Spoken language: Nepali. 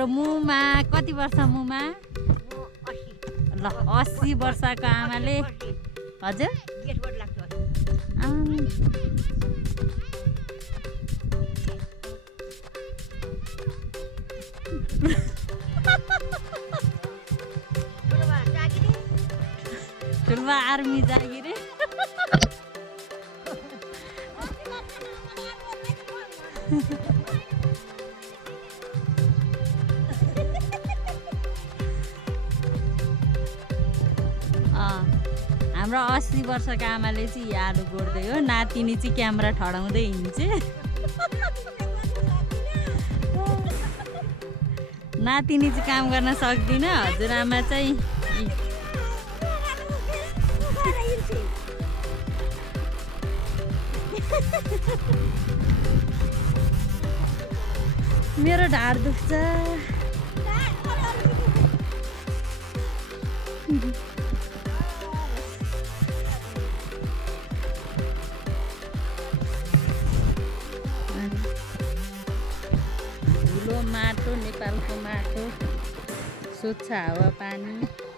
हाम्रो मुमा कति वर्ष मुमा ल 80 वर्षको आमाले हजुर ठुलबा आर्मी जागिरे हाम्रो 80 वर्षका आमाले चाहिँ आलु गोड्दै हो नातिनी चाहिँ क्यामेरा ठडाउँदै हिँड्छ नातिनी चाहिँ काम गर्न सक्दिन हजुरआमा चाहिँ मेरो ढाड दुख्छ धुलो माटो नेपालको माटो स्वच्छ हावा पानी